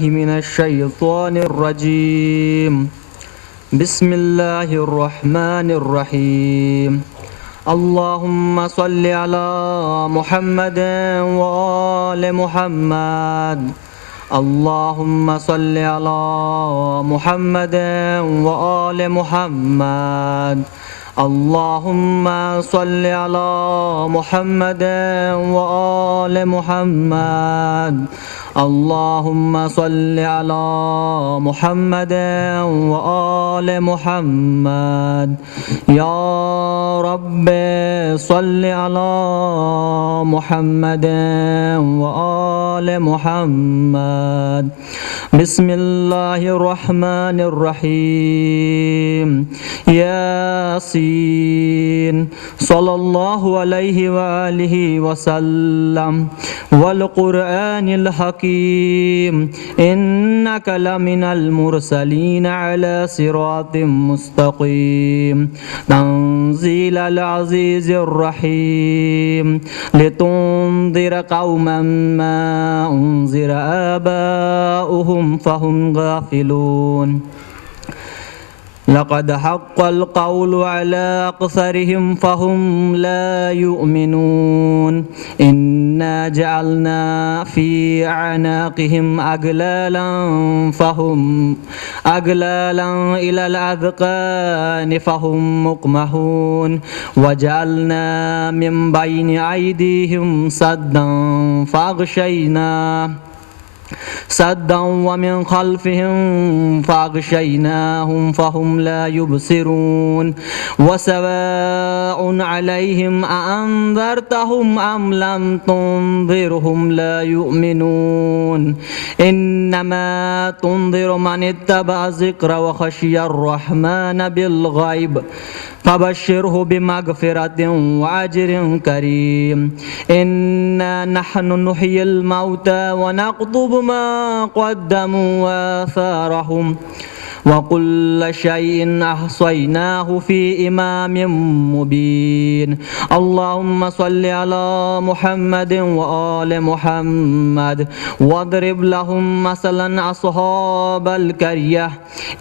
من الشيطان الرجيم. بسم الله الرحمن الرحيم. اللهم صل على محمد وآل محمد. اللهم صل على محمد وآل محمد. اللهم صل على محمد وآل محمد. اللهم صل على محمد وآل محمد. يا رب صل على محمد وآل محمد. بسم الله الرحمن الرحيم. ياسين صلى الله عليه وآله وسلم والقرآن الحكيم إنك لمن المرسلين على صراط مستقيم. تنزيل العزيز الرحيم لتنذر قوما ما أنذر آباؤهم فهم غافلون. لقد حق القول على أكثرهم فهم لا يؤمنون. إنا جعلنا في أعناقهم أغلالا إلى الأذقان فهم مقمحون. وجعلنا من بين أيديهم سدا ومن خلفهم فأغشيناهم فهم لا يبصرون. وسواء عليهم أأنذرتهم أم لم تنذرهم لا يؤمنون. إنما تنذر من اتبع الذكر وخشي الرحمن بالغيب فبشره بمغفرة وأجر كريم. إنا نحن نحيي الموتى ونكتب ما قدموا وآثارهم وكل شيء أحصيناه في إمام مبين. اللهم صل على محمد وآل محمد. واضرب لهم مثلا أصحاب القرية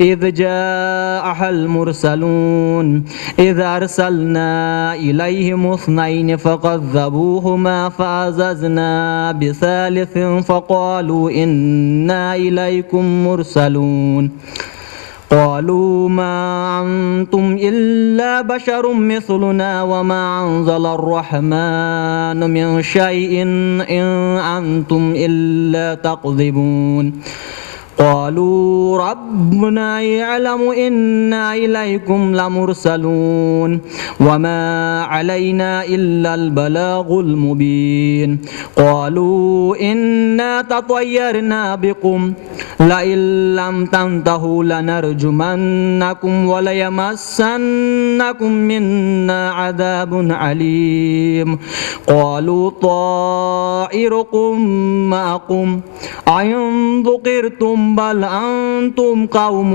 إذ جاءها المرسلون إذ أرسلنا إليهم اثنين فكذبوهما فعززنا بثالث فقالوا إنا إليكم مرسلون. قالوا ما أنتم إلا بشر مثلنا وما أنزل الرحمن من شيء إن أنتم إلا تكذبون. قالوا ربنا يعلم إنا إليكم لمرسلون وما علينا إلا البلاغ المبين. قالوا إنا تطيرنا بكم لئن لم تنتهوا لنرجمنكم وليمسنكم منا عذاب عليم. قالوا طائركم معكم أئن ذكرتم بل أنتم قوم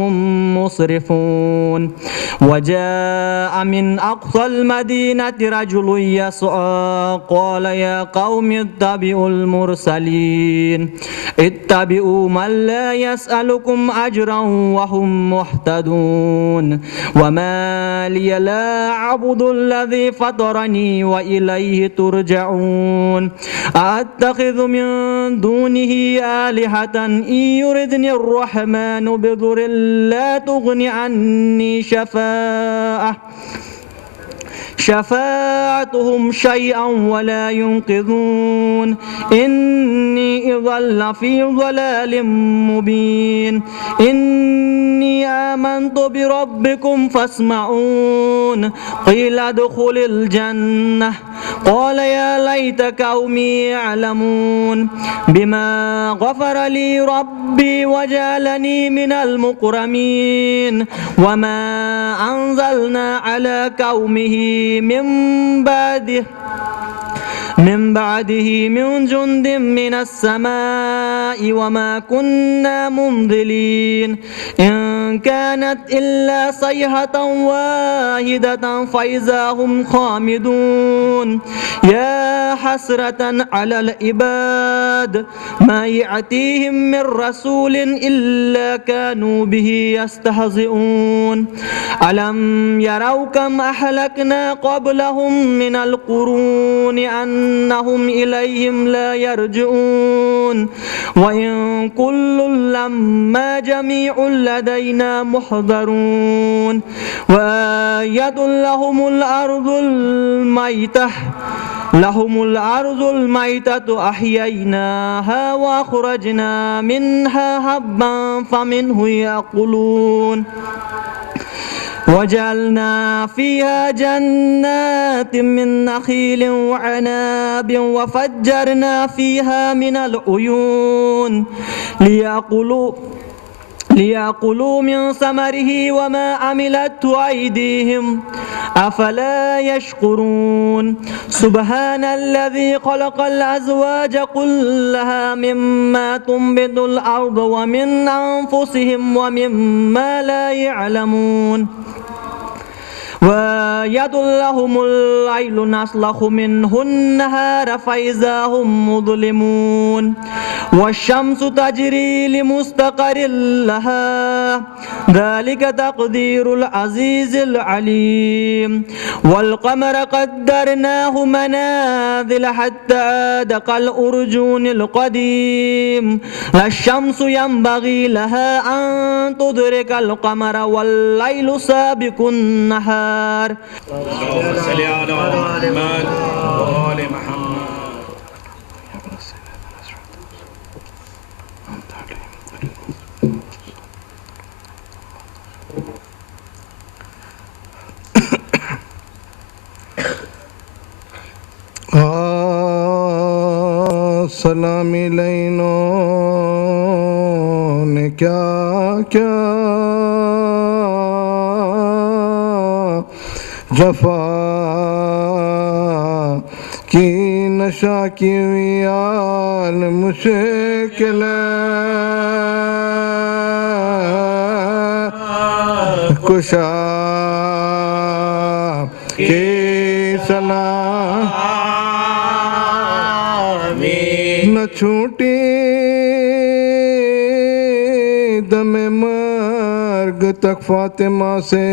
مسرفون. وجاء من أقصى المدينة رجل يسعى قال يا قوم اتبعوا المرسلين اتبعوا من لا يسألكم أجرا وهم مهتدون. وما لي لا أعبد الذي فطرني وإليه ترجعون. أتخذ من دونه آلهة إن يردني الرحمن بضر لا تغن عني شفاعتهم شيئا ولا ينقذون. إني إذا لفي ضلال مبين. إني آمنت بربكم فاسمعون. قيل ادخل الجنة قال يا ليت قومي يعلمون بما غفر لي ربي وجعلني من المكرمين. وما أنزلنا على قومه من بعده من بعده من جند من السماء وما كنا منزلين إن كانت إلا صيحة واحدة فإذا هم خامدون يا حسرة على العباد ما يأتيهم من رسول إلا كانوا به يستهزئون ألم يروا كم أهلكنا قبلهم من القرون أنهم إليهم لا يرجعون وإن كل لما جميع لدينا محضرون وآية لهم الأرض الميتة أحييناها وأخرجنا منها حبا فمنه يأكلون وجعلنا فيها جنات من نخيل وعناب وفجرنا فيها من العيون ليأكلوا من ثمره وما عملته أيديهم أفلا يشكرون سبحان الذي خلق الأزواج كلها مما تنبت الأرض ومن أنفسهم ومما لا يعلمون وآية لهم الليل نسلخ منه النهار فإذا هم مظلمون والشمس تجري لمستقر لها ذلك تقدير العزيز العليم والقمر قدرناه منازل حتى عاد كالأرجون القديم لا الشمس ينبغي لها أن تدرك القمر والليل سابق النهار اللهم صل على محمد وآل محمد سلام لینوں نے کیا کیا جفا کی نشہ کی ہوئی آل مشکل کشا کی سلام نہ چھوٹی دم مرگ تک فاطمہ سے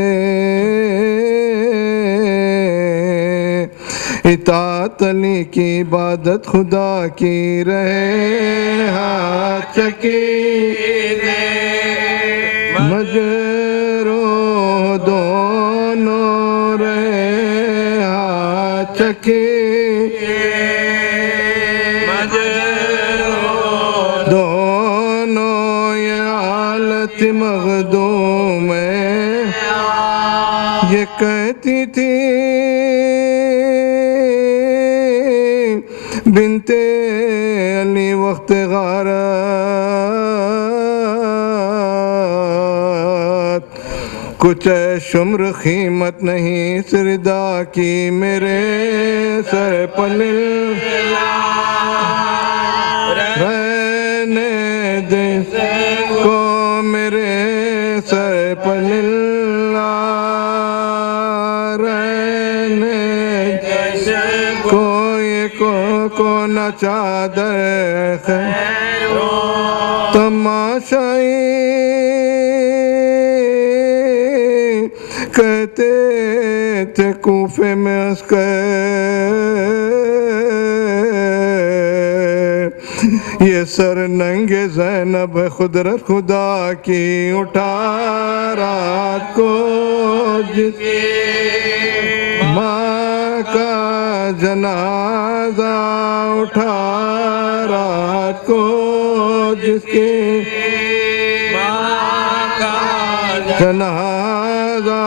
اطاعت علی کی عبادت خدا کی رہے ہاتھ چکی مجرو دونوں رہے ہاتھ چکی دونوں یہ حالت مخدوم ہے یہ کہتی تھی بنت علی وقت غارت کچھ شمر قیمت نہیں سردا کی میرے سر پلل رہنے دے کو میرے سر پلل کو نہ چادر خیر تماشائی کہتے تھے کوفے میں عسکر یہ سر ننگ زینب قدرت خدا کی اٹھا رات کو جس ماں کا جنازہ اٹھا رات کو جس کی ماں کا جنازہ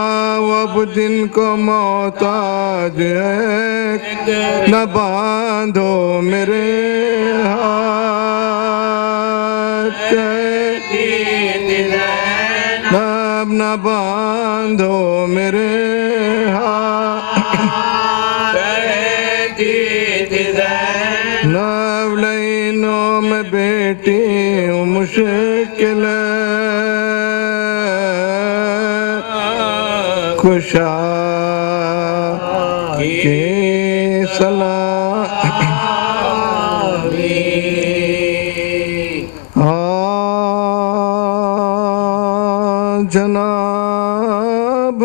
اب جن کو محتاج ہے نہ باندھو میرے ہاتھ نہ باندھو میرے ہاتھ کشا کی سلام جناب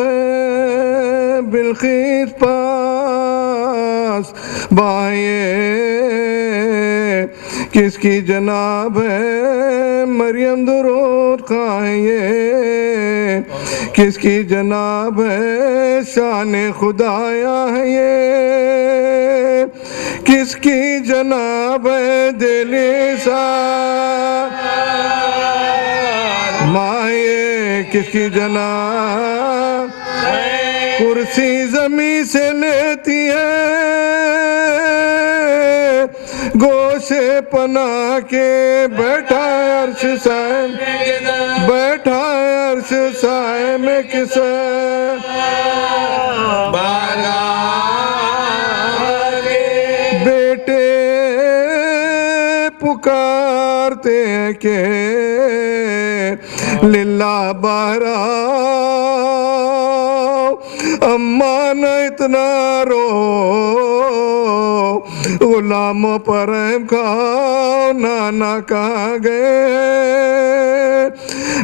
بلقیس پاس بائیے کس کی جناب ہے مریم درود کھائیے کس کی جناب ہے شان خدایا ہے یہ کس کی جناب ہے دلی سا مائے کس کی جناب کرسی زمین سے لیتی ہے گوشے پناہ کے بیٹھا عرش سائے بیٹھا عرش سائے میں کسے بیٹے پکارتے ہیں کہ للہ بارا اماں نہ اتنا رو غلاموں پر رحم کھاؤ نانا کہاں گئے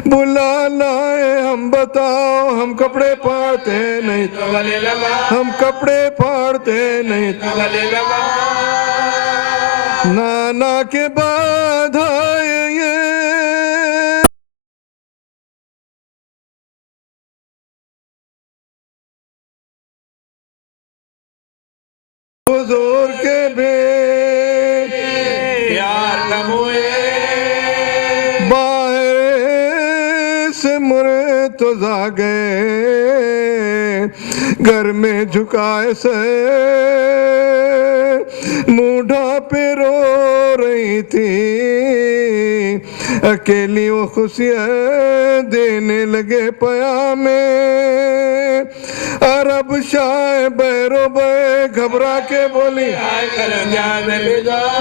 بلا لائے ہم بتاؤ ہم کپڑے پھاڑتے نہیں ہم کپڑے پھاڑتے نہیں نانا کے بعد آئے یہ حضور کے بھی پیار کم ہوئے باہر سے مرے تو زاگے گھر میں جھکائے سے مونڈھا پہ رو رہی تھی اکیلی وہ خوشیاں دینے لگے پیامیں عرب شاہ بیرو بے گھبرا کے بولی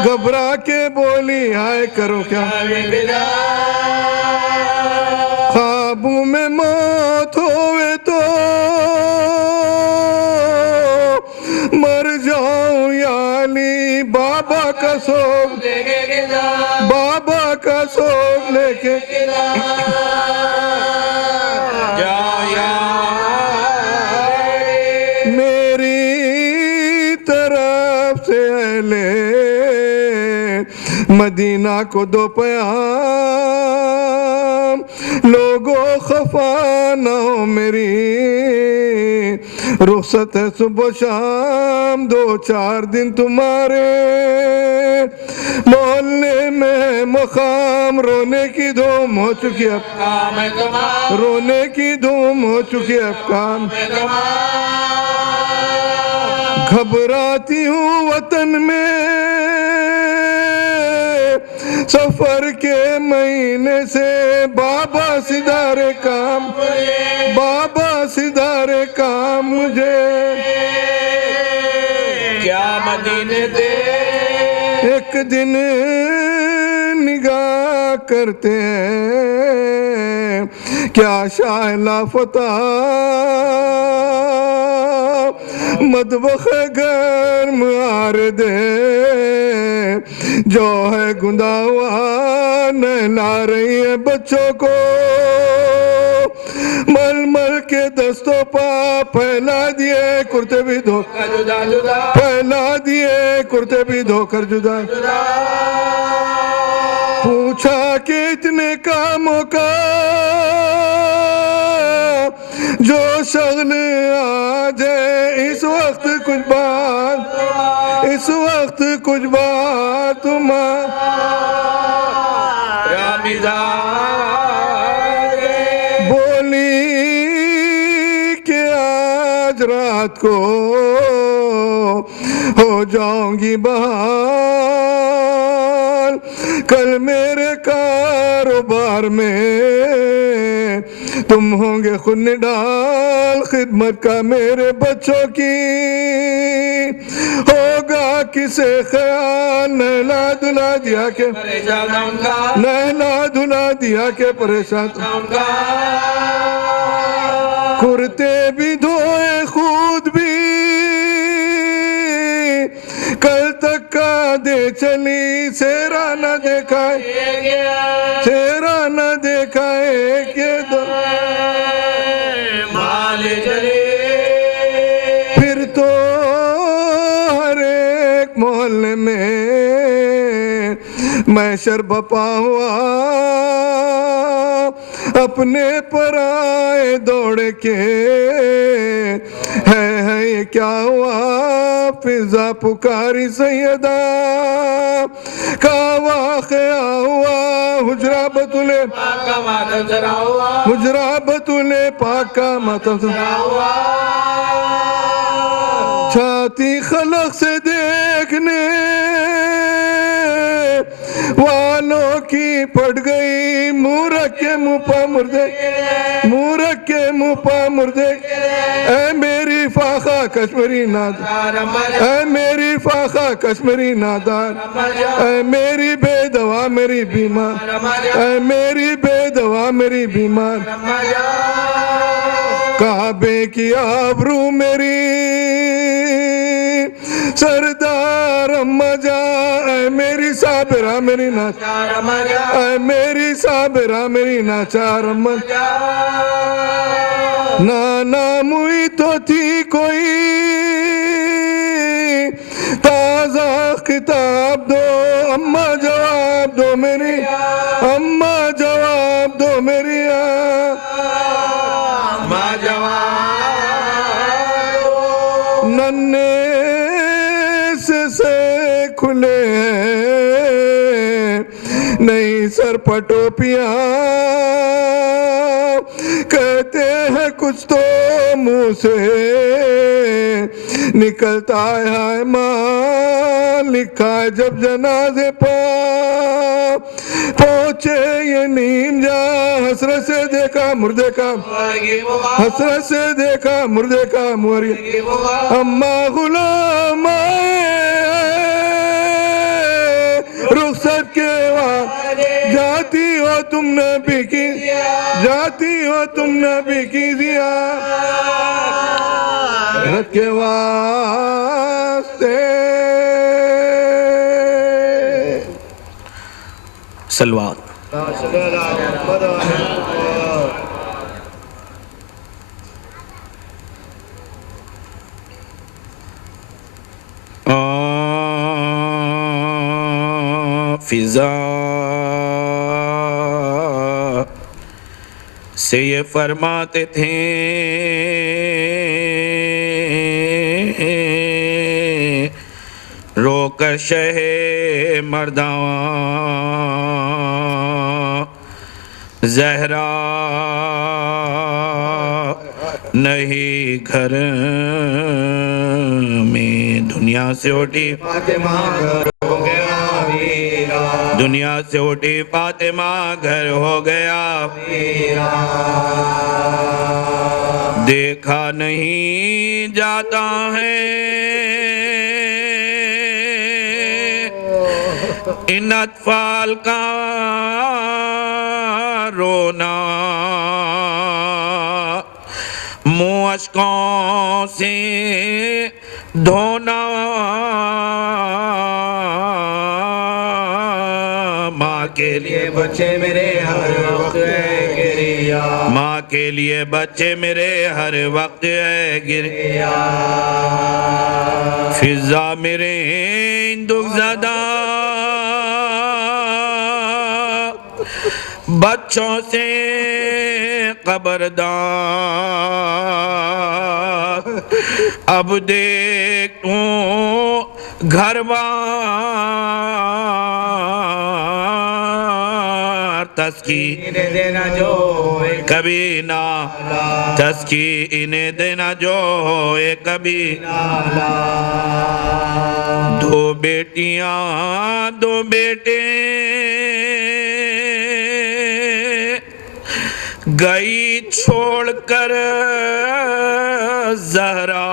گھبرا کے بولی آئے کرو کیا خوابوں میں موت ہوئے تو مر جاؤں یا علی بابا کا سوگ بابا کا سوگ لے کے میری طرف سے اہل مدینہ کو دو پیام لوگوں خفا نہ ہو میری رخصت ہے صبح شام 2-4 دن تمہارے محلے میں مقام رونے کی دھوم ہو چکی اب رونے کی دھوم ہو چکی اب کام گھبراتی ہوں وطن میں سفر کے مہینے سے بابا سدارے کام بابا سدارے کام مجھے کیا مدینے دے ایک دن نگاہ کرتے ہیں کیا شاہ لافتہ مطبخ گرم آرد جو ہے گندا ہوا نہلا رہی ہے بچوں کو مل مل کے دستوں پا پھیلا دیے کرتے بھی دھو پھیلا دیے کرتے بھی دھو کر جدا پوچھا کہ اتنے کاموں کا جو شغل آج ہے اس وقت کچھ بات اس وقت کچھ بات بولی کہ آج رات کو ہو جاؤں گی بحال کل میرے کاروبار میں تم ہوں گے خود نڈال خدمت کا میرے بچوں کی ہوگا کسے خیال نہلا دھلا دیا کہ نہلا دھلا دیا کہ پریشان کرتے بھی دھوئے خود بھی کل تک کا دے چلی سیرا نہ دیکھائے سیرا نہ دیکھائے کہ دو مال چلے پھر تو ہر ایک محلے میں محشر بپا ہوا اپنے پر آئے دوڑ کے ہے یہ کیا ہوا فضا پکاری سیدہ کا واقعہ ہوا حجرہ بطولِ پاک کا ماتم سرا ہوا حجرہ بطولِ پاک کا ماتم سرا ہوا چھاتی خلق سے دیکھنے والوں کی پڑ گئی منہ رکھ کے منہ پا مردے منہ رکھ کے منہ پا مردے اے میری فاخہ کشمیری نادار اے میری فاخہ کشمیری نادار اے میری بے دوا میری بیمار اے میری بے دوا میری بیمار کعبے کی آبرو میری سردار اماں جان اے میری صابرہ میری ناچار اے میری صابرہ میری ناچار اماں نانا موئی تو تھی کوئی تازہ کتاب دو اماں جواب دو میری اماں جواب دو میری ماں جواب ننے سے کھلے ہیں نئی سر پٹوپیاں کہتے ہیں کچھ تو منہ سے نکلتا ہے ماں لکھا ہے جب جنازے پا پہنچے یہ نیم جا حسرت سے دیکھا مردے کا حسرت سے دیکھا مردے کا موری اماں غلام آئے رخصت کے وہاں جاتی ہو تم نبی کی جاتی ہو تم نبی کی زیارت کے واسطے سلوات فضا سے یہ فرماتے تھے رو کر شہ مرداں زہرا نہیں گھر میں دنیا سے اٹھی فاطمہ گھر ہو گیا ویرا دنیا سے اٹھی فاطمہ گھر ہو گیا دیکھا نہیں جاتا ہے ان اطفال کا رونا منہ اشکوں سے دھونا ماں کے لیے بچے میرے ہر وقت ہے گریا ماں کے لیے بچے میرے ہر وقت ہے گریا فضا میرے دکھ زدہ بچوں سے خبردار اب دیکھ تو گھر بار تسکی دینا جو کبھی نہ تسکی انہیں دینا جو ہوئے کبھی دو بیٹیاں دو بیٹے گئی چھوڑ کر زہرا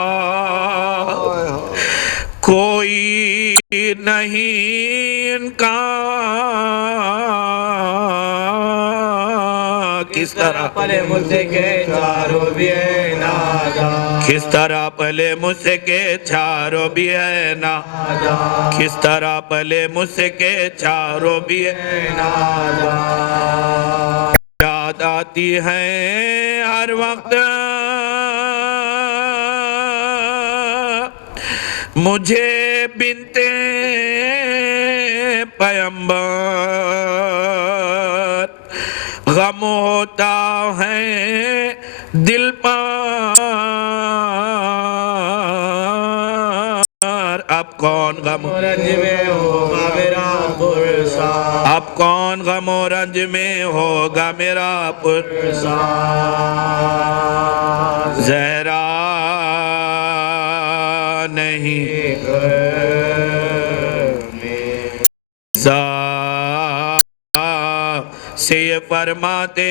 کوئی نہیں ان کا کس طرح پلے مجھے کے چاروں بھی ہے کس طرح پلے مجھ سے کے چاروں بھی ہے نا کس طرح پلے مجھ سے کے چاروں بھی ہے نا یاد آتی ہے ہر وقت مجھے بنتے پیمبر غم ہوتا ہے دل پر اب کون غم و رنج میں ہوگا میرا پرسا اب کون غم و رنج میں ہوگا میرا پرسا زہرا نہیں سے یہ فرماتے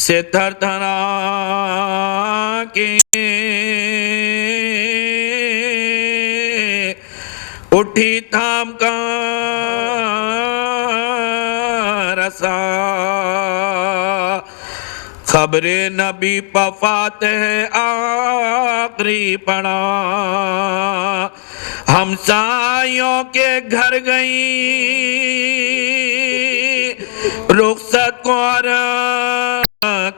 سے تھر تھرا کے اٹھی تھام کا رسا خبر نبی پفات ہے آخری پڑا ہمسایوں کے گھر گئی رخصت کو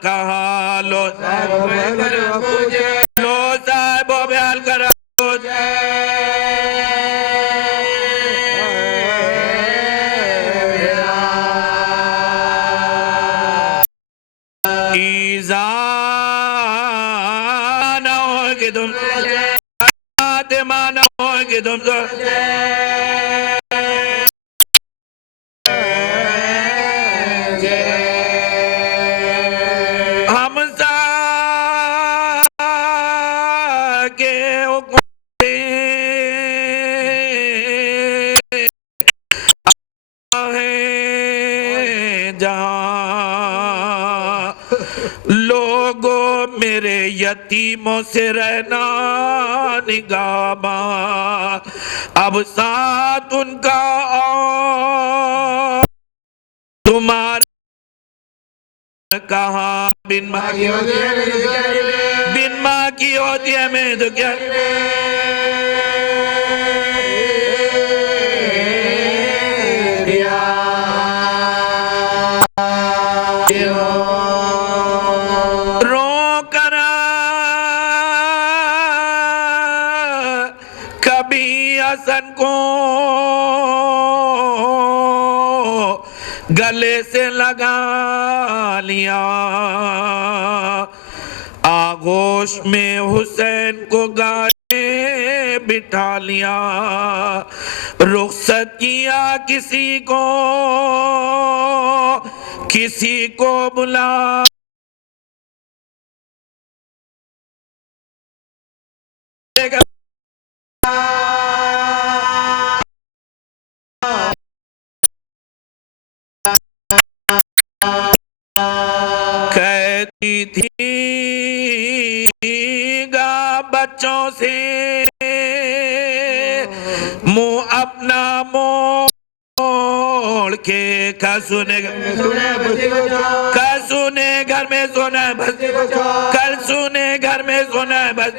کہا لو صاحب و بیال کرا ایزا نہ ہوگی تم آتما نہ ہوگی تم لوگوں میرے یتیموں سے رہنا نگہباں اب ساتھ ان کا اور تمہارا کہاں بن ماں کی ہوتی ہے میں تو کیا حسن کو گلے سے لگا لیا آغوش میں حسین کو گائے بٹھا لیا رخصت کیا کسی کو بلا کہتی تھی گا بچوں سے منہ اپنا موڑ کے کسونے گھر میں سونا ہے بس کل سونے گھر میں سونا ہے بس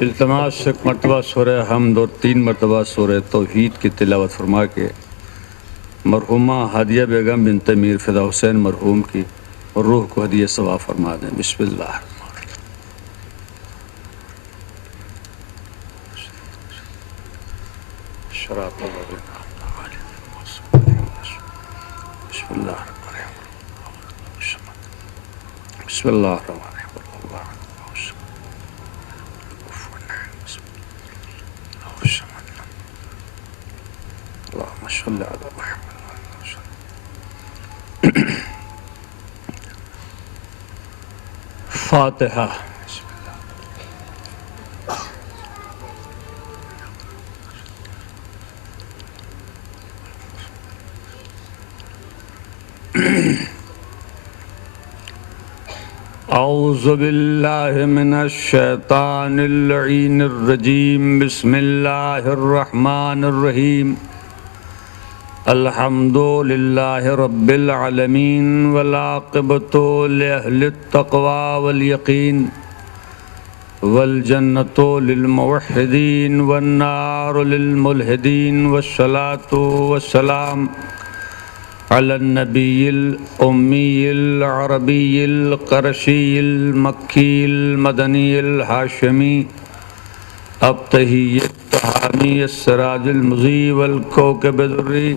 التماس سے ایک مرتبہ سورہ حمد اور 3 مرتبہ سورہ توحید کی تلاوت فرما کے مرحومہ ہادیہ بیگم بنت میر فدا حسین مرحوم کی روح کو ہدیہ ثواب فرما دیں. بسم اللہ. بسم اللہ الرحمن الرحیم. اللهم صل على محمد. فاتحہ. اعوذ باللہ من الشیطان اللعین الرجیم بسم اللہ الرحمن الرحیم الحمد للہ رب العالمین والعاقبۃ لأہل التقوی والیقین والجنۃ للموحدین والنار للملحدین والصلاة والسلام علی النبی الامی العربی القرشی المکی المدنی الہاشمی ابتہی التحامی السراج المضیء والکوکب الدری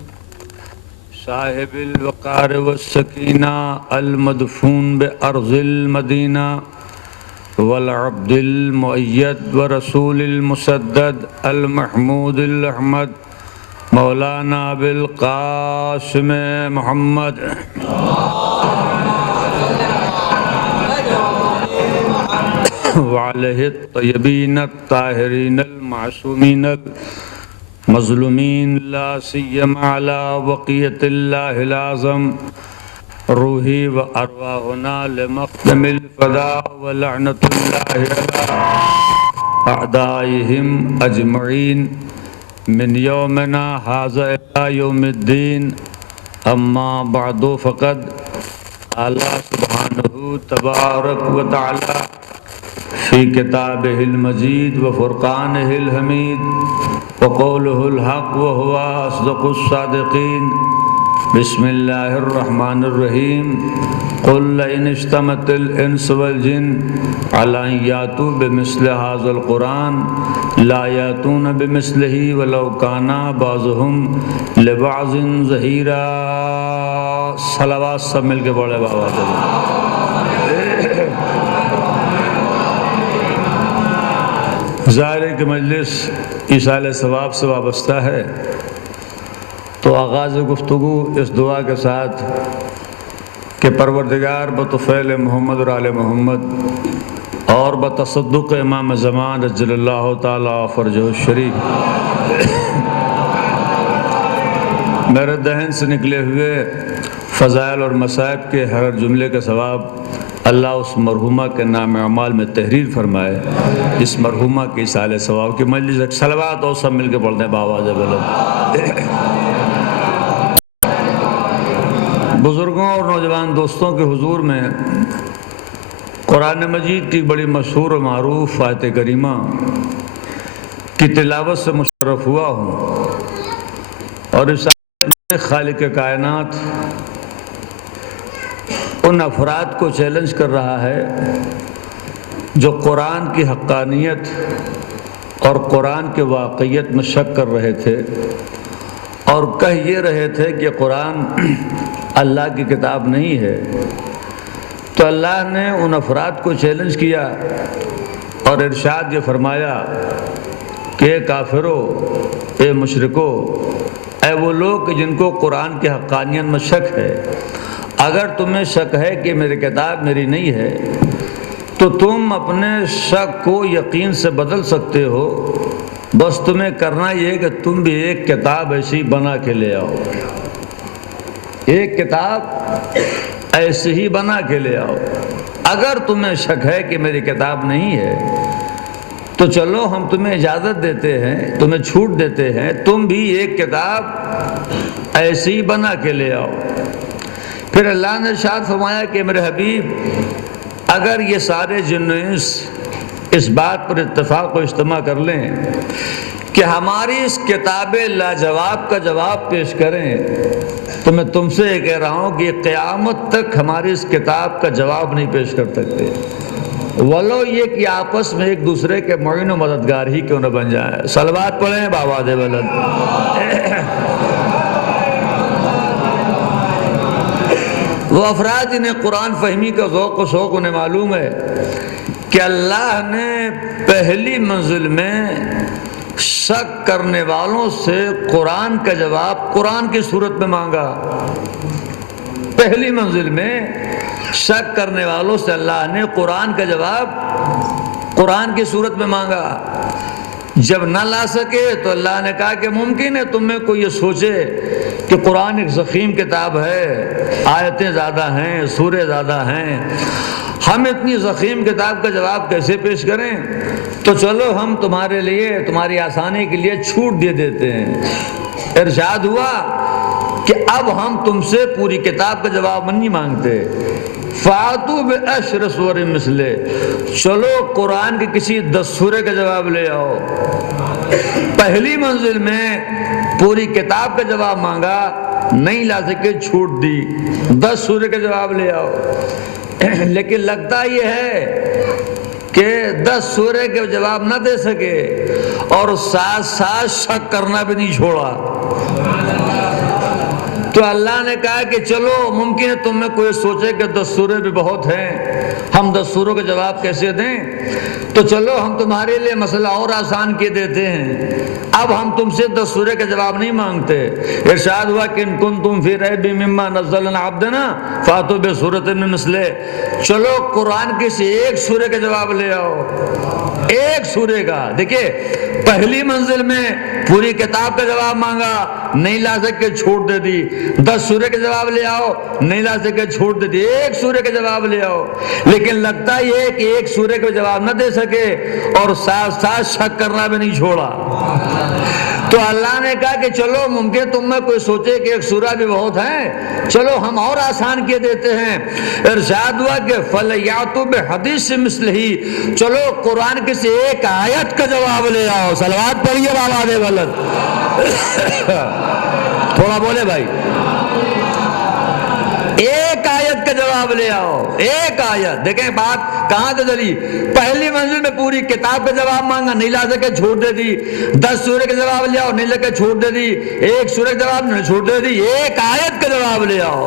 صاحب الوقار والسکینہ المدفون بارض المدینہ والعبد المؤید ورسول المسدد المحمود الاحمد مولانا بالقاسم محمد وعلیہ الطیبین الطاہرین المعصومین المظلومین لا سیما علی بقیت اللہ العظم روحی و ارواحنا لمقدم الفداء ولعنت اللہ علی اعدائهم اجمعین من یومنا ھذا الی یوم الدین اما بعد فقد اللہ سبحانہ تبارک و تعالی فی کتابہ المجید و فرقانہ الحمید وقولہ الحق وہو اصدق الصادقین بسم اللہ الرحمن الرحیم قل لئن اجتمعت الانس والجن علی ان یاتوا بمثل ھذا القرآن لا یاتون بمثلہ ولو کان بعضهم لبعض ظہیرا۔ صلوات سب مل کے پڑھے بابا ظاہر ہے کہ مجلس ایصال ثواب سے وابستہ ہے، تو آغاز گفتگو اس دعا کے ساتھ کہ پروردگار بطفیل محمد اور آل محمد اور بتصدق امام زمان رضی اللہ تعالیٰ فرجہ الشریف میرے دہن سے نکلے ہوئے فضائل اور مصائب کے ہر جملے کا ثواب اللہ اس مرحومہ کے نام اعمال میں تحریر فرمائے، اس مرحومہ کی ایصال ثواب کی مجلس ایک صلوات اور سب مل کے پڑھتے ہیں بآواز بلند۔ بزرگوں اور نوجوان دوستوں کے حضور میں قرآن مجید کی بڑی مشہور و معروف آیت کریمہ کی تلاوت سے مشرف ہوا ہوں، اور اس آیت میں خالق کائنات ان افراد کو چیلنج کر رہا ہے جو قرآن کی حقانیت اور قرآن کے واقعیت میں شک کر رہے تھے اور کہہ یہ رہے تھے کہ قرآن اللہ کی کتاب نہیں ہے۔ تو اللہ نے ان افراد کو چیلنج کیا اور ارشاد یہ فرمایا کہ اے کافرو، اے مشرکو، اے وہ لوگ جن کو قرآن کی حقانیت میں شک ہے، اگر تمہیں شک ہے کہ میری کتاب میری نہیں ہے تو تم اپنے شک کو یقین سے بدل سکتے ہو، بس تمہیں کرنا یہ کہ تم بھی ایک کتاب ایسی بنا کے لے آؤ، ایک کتاب ایسی ہی بنا کے لے آؤ۔ اگر تمہیں شک ہے کہ میری کتاب نہیں ہے تو چلو ہم تمہیں اجازت دیتے ہیں، تمہیں چھوٹ دیتے ہیں، تم بھی ایک کتاب ایسی ہی بنا کے لے آؤ۔ پھر اللہ نے ارشاد فرمایا کہ میرے حبیب، اگر یہ سارے جن و انس اس بات پر اتفاق و اجتماع کر لیں کہ ہماری اس کتاب لاجواب کا جواب پیش کریں، تو میں تم سے یہ کہہ رہا ہوں کہ قیامت تک ہماری اس کتاب کا جواب نہیں پیش کر سکتے، ولو یہ کہ آپس میں ایک دوسرے کے معین و مددگار ہی کیوں نہ بن جائیں۔ صلوات پڑھیں بآواز بلند۔ وہ افراد جنہیں قرآن فہمی کا ذوق و شوق انہیں معلوم ہے کہ اللہ نے پہلی منزل میں شک کرنے والوں سے قرآن کا جواب قرآن کی صورت میں مانگا۔ پہلی منزل میں شک کرنے والوں سے اللہ نے قرآن کا جواب قرآن کی صورت میں مانگا۔ جب نہ لا سکے تو اللہ نے کہا کہ ممکن ہے تم میں کوئی یہ سوچے کہ قرآن ایک ضخیم کتاب ہے، آیتیں زیادہ ہیں، سورے زیادہ ہیں، ہم اتنی ضخیم کتاب کا جواب کیسے پیش کریں؟ تو چلو ہم تمہارے لیے، تمہاری آسانی کے لیے چھوٹ دے دیتے ہیں۔ ارشاد ہوا کہ اب ہم تم سے پوری کتاب کا جواب نہیں مانگتے، فَأْتُوا بِعَشْرِ سُوَرٍ مِثْلِهِ، چلو قرآن کے کسی 10 سورے کا جواب لے آؤ۔ پہلی منزل میں پوری کتاب کا جواب مانگا، نہیں لا سکے، چھوٹ دی، 10 سورے کا جواب لے آؤ۔ لیکن لگتا یہ ہے کہ 10 سورے کے جواب نہ دے سکے اور ساتھ ساتھ شک کرنا بھی نہیں چھوڑا۔ تو اللہ نے کہا کہ چلو ممکن ہے تم میں کوئی سوچے کہ 10 سورے بھی بہت ہیں، ہم 10 سوروں کا جواب کیسے دیں؟ تو چلو ہم تمہارے لیے مسئلہ اور آسان کیے دیتے ہیں، اب ہم تم سے 10 سورے کا جواب نہیں مانگتے۔ ارشاد ہوا کہ ان کنتم فی ریب مما نزلنا عبدنا فاتوا بسورۃ من مثلہ، چلو قرآن کے سے ایک سورے کا جواب لے آؤ، ایک سورے کا۔ دیکھیے پہلی منزل میں پوری کتاب کا جواب مانگا، نہیں لا سکے، چھوٹ دے دی، 10 سورے کا جواب لے آؤ، نہیں لا سکے، چھوٹ دے دی، ایک سورے کا جواب لے آؤ۔ لیکن لگتا یہ ہے کہ ایک سورے کا جواب نہ دے سکے اور ساتھ ساتھ شک کرنا بھی نہیں چھوڑا۔ تو اللہ نے کہا کہ چلو ممکن تم میں کوئی سوچے کہ ایک سورہ بھی بہت ہے، چلو ہم اور آسان کیے دیتے ہیں۔ ارشاد ہوا کہ فَلْيَأْتُوا بِحَدِيثٍ مِثْلِهِ، چلو قرآن کے سے ایک آیت کا جواب لے آؤ۔ صلوات پڑھیے بابا دے غلط تھوڑا بولے بھائی، ایک آیت کا جواب لے آؤ، ایک آیت۔ دیکھیں بات کہاں سے چلی، پہلی منزل میں پوری کتاب کا جواب مانگا، نہیں لا سکے، چھوڑ دے دی، 10 سورے کا جواب لے آؤ، نہیں لے چھوڑ دے دی، ایک سورے کا جواب نہیں چھوڑ دے دی، ایک آیت کا جواب لے آؤ۔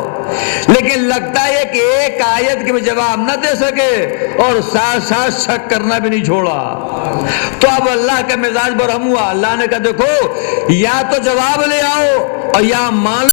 لیکن لگتا ہے کہ ایک آیت کے بھی جواب نہ دے سکے اور ساتھ ساتھ شک کرنا بھی نہیں چھوڑا۔ تو اب اللہ کا مزاج برہم ہوا، اللہ نے کہا دیکھو یا تو جواب لے آؤ اور یا مان